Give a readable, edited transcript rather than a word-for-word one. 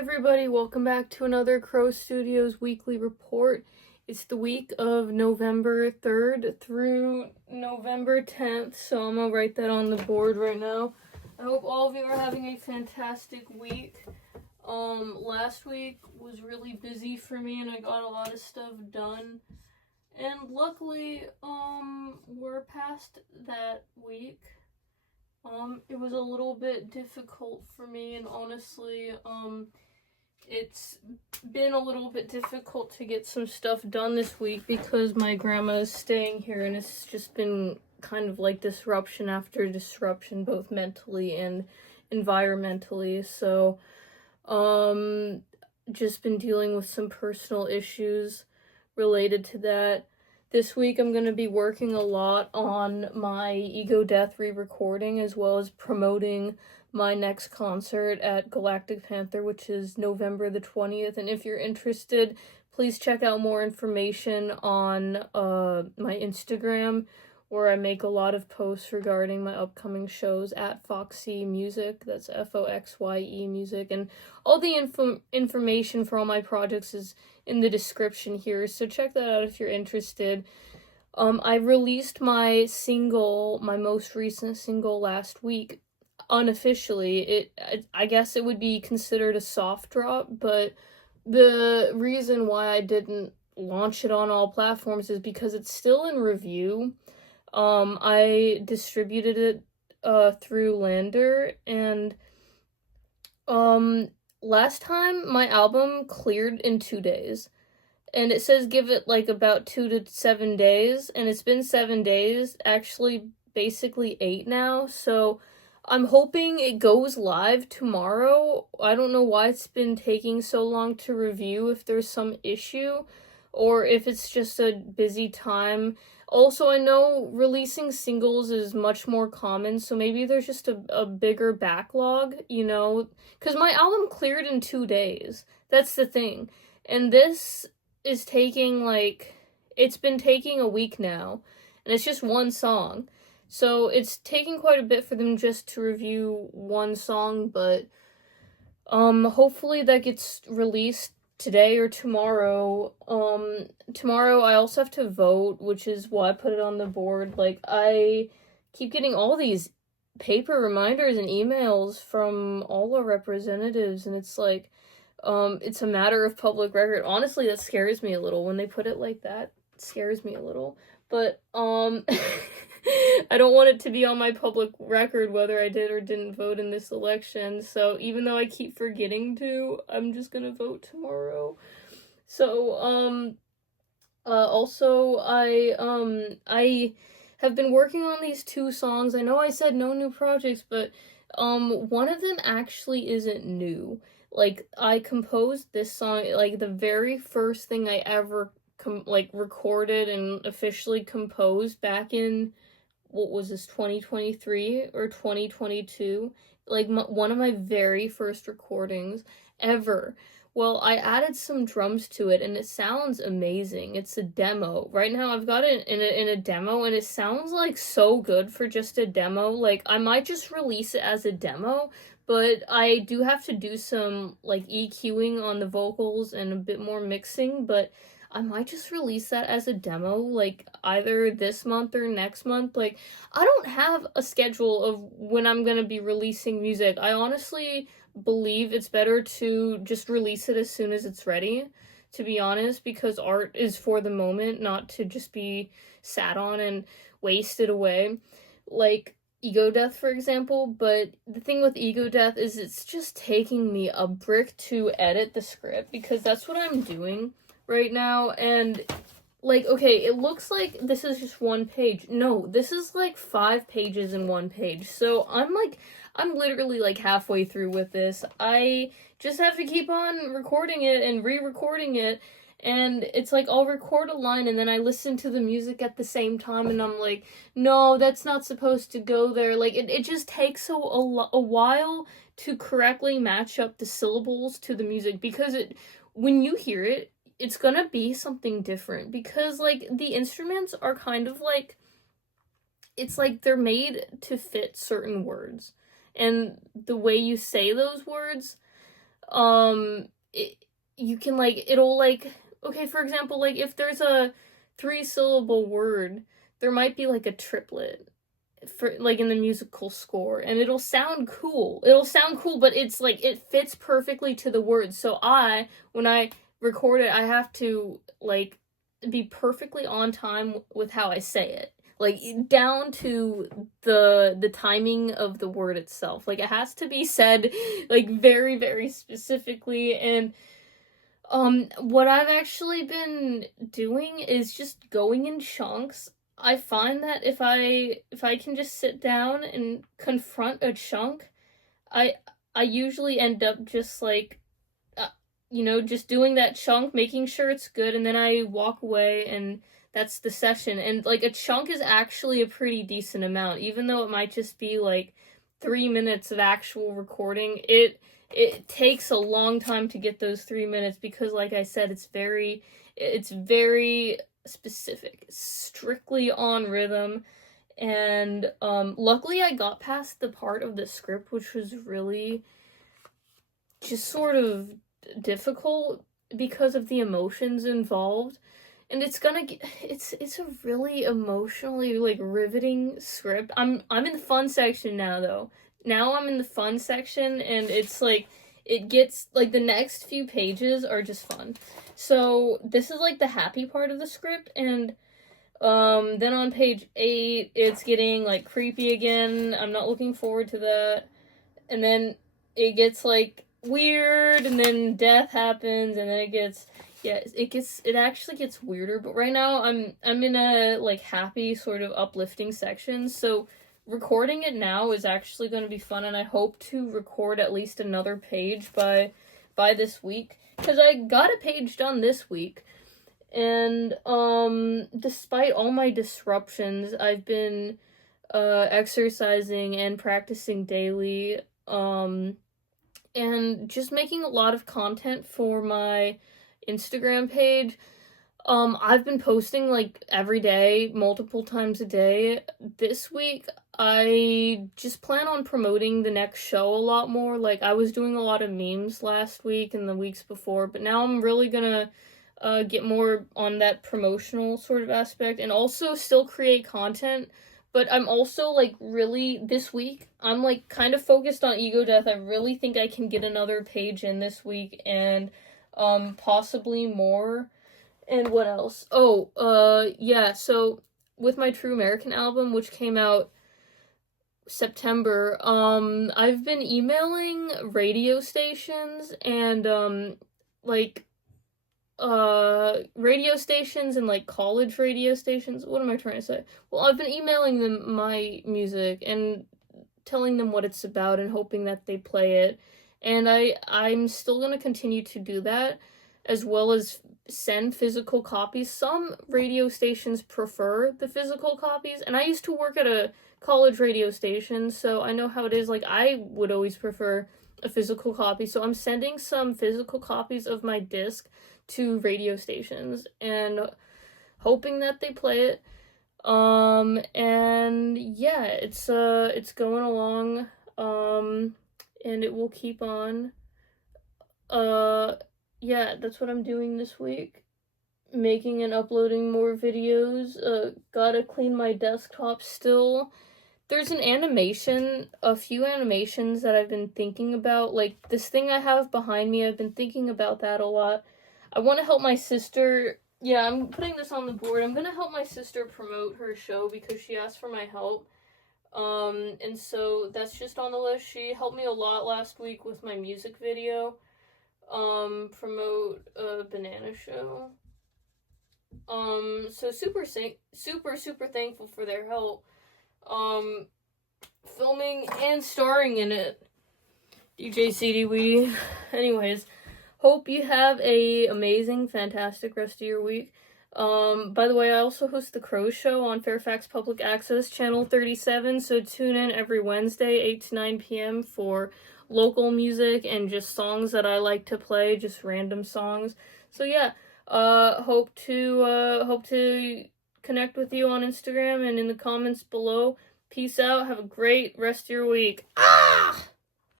everybody, welcome back to another Crow Studios weekly report. It's the week of November 3rd through November 10th, so I'm gonna write that on the board right now. I hope all of you are having a fantastic week. Last week was really busy for me and I got a lot of stuff done. And luckily, we're past that week. It was a little bit difficult for me, and honestly, it's been a little bit difficult to get some stuff done this week because my grandma is staying here, and it's just been kind of like disruption after disruption, both mentally and environmentally. So, just been dealing with some personal issues related to that. This week I'm going to be working a lot on my Ego Death re-recording, as well as promoting my next concert at Galactic Panther, which is November the 20th. And if you're interested, please check out more information on my Instagram, where I make a lot of posts regarding my upcoming shows at FOXYE Music. That's FOXYE Music. And all the information for all my projects is in the description here, so check that out if you're interested. I released my most recent single last week, unofficially. I guess it would be considered a soft drop, but the reason why I didn't launch it on all platforms is because it's still in review. I distributed it through Lander, and last time my album cleared in 2 days, and it says give it like about 2 to 7 days, and it's been 7 days, actually basically 8 now, so I'm hoping it goes live tomorrow. I don't know why it's been taking so long to review, if there's some issue, or if it's just a busy time. Also, I know releasing singles is much more common, so maybe there's just a bigger backlog, you know? Because my album cleared in 2 days. That's the thing. And this is taking, it's been taking a week now, and it's just one song. So it's taking quite a bit for them just to review one song, but hopefully that gets released today or tomorrow. Tomorrow I also have to vote, which is why I put it on the board. I keep getting all these paper reminders and emails from all our representatives, and it's it's a matter of public record. Honestly, that scares me a little. When they put it like that, it scares me a little. But, I don't want it to be on my public record whether I did or didn't vote in this election, so even though I keep forgetting to, I'm just gonna vote tomorrow. So, also, I have been working on these 2 songs. I know I said no new projects, but, one of them actually isn't new. I composed this song, the very first thing I ever recorded and officially composed back in, what was this, 2023 or 2022? One of my very first recordings ever. Well, I added some drums to it, and it sounds amazing. It's a demo. Right now, I've got it in a demo, and it sounds, so good for just a demo. I might just release it as a demo, but I do have to do some, EQing on the vocals and a bit more mixing, but I might just release that as a demo, either this month or next month. I don't have a schedule of when I'm gonna be releasing music. I honestly believe it's better to just release it as soon as it's ready, to be honest, because art is for the moment, not to just be sat on and wasted away. Ego Death, for example, but the thing with Ego Death is it's just taking me a brick to edit the script, because that's what I'm doing right now, and okay, it looks like this is just 1 page. No, this is 5 pages in 1 page. So I'm literally halfway through with this. I just have to keep on recording it and re-recording it, and it's I'll record a line and then I listen to the music at the same time, and I'm no, that's not supposed to go there. It just takes a while to correctly match up the syllables to the music, because when you hear it, it's gonna be something different, because the instruments are kind of it's they're made to fit certain words, and the way you say those words you can, like, it'll, like, okay, for example, like, if there's a 3-syllable word, there might be, like, a triplet for, like, in the musical score, and it'll sound cool. But it's, like, it fits perfectly to the words. So when I record it, I have to, like, be perfectly on time with how I say it. Like, down to the timing of the word itself. Like, it has to be said, like, very, very specifically. And what I've actually been doing is just going in chunks. I find that if I can just sit down and confront a chunk, I usually end up just, like, just doing that chunk, making sure it's good, and then I walk away, and that's the session. And, like, a chunk is actually a pretty decent amount, even though it might just be, like, 3 minutes of actual recording. It takes a long time to get those 3 minutes because, like I said, it's very specific, strictly on rhythm. And luckily I got past the part of the script which was really just sort of difficult because of the emotions involved. And it's a really emotionally, like, riveting script. I'm in the fun section now, though. Now I'm in the fun section, and it's like, it gets, like, the next few pages are just fun. So this is, like, the happy part of the script, and then on page 8, it's getting, like, creepy again. I'm not looking forward to that. And then it gets, like, weird, and then death happens, and then it actually gets weirder. But right now I'm in a, like, happy, sort of uplifting section, so recording it now is actually going to be fun, and I hope to record at least another page by this week, because I got a page done this week. And despite all my disruptions, I've been exercising and practicing daily, and just making a lot of content for my Instagram page. I've been posting, like, every day, multiple times a day. This week, I just plan on promoting the next show a lot more. Like, I was doing a lot of memes last week and the weeks before, but now I'm really gonna get more on that promotional sort of aspect, and also still create content. But I'm also, like, really, this week, I'm, like, kind of focused on Ego Death. I really think I can get another page in this week, and possibly more. And what else? Yeah, so with my True American album, which came out September, I've been emailing radio stations and, like, radio stations and, like, college radio stations. What am I trying to say? Well, I've been emailing them my music and telling them what it's about and hoping that they play it. And I'm still gonna continue to do that, as well as send physical copies. Some radio stations prefer the physical copies, and I used to work at a college radio station, so I know how it is. Like, I would always prefer a physical copy, so I'm sending some physical copies of my disc to radio stations and hoping that they play it. And yeah, it's going along, and it will keep on. Yeah, that's what I'm doing this week. Making and uploading more videos. Gotta clean my desktop still. There's a few animations that I've been thinking about. Like, this thing I have behind me, I've been thinking about that a lot. I want to help my sister. Yeah, I'm putting this on the board. I'm gonna help my sister promote her show because she asked for my help. And so that's just on the list. She helped me a lot last week with my music video. Promote a banana show. So super thankful for their help. Filming and starring in it. DJ CD Weedy. Anyways, hope you have a amazing, fantastic rest of your week. By the way, I also host The Crow Show on Fairfax Public Access, Channel 37, so tune in every Wednesday, 8 to 9 p.m. for local music and just songs that I like to play, just random songs. So yeah, hope to connect with you on Instagram and in the comments below. Peace out. Have a great rest of your week.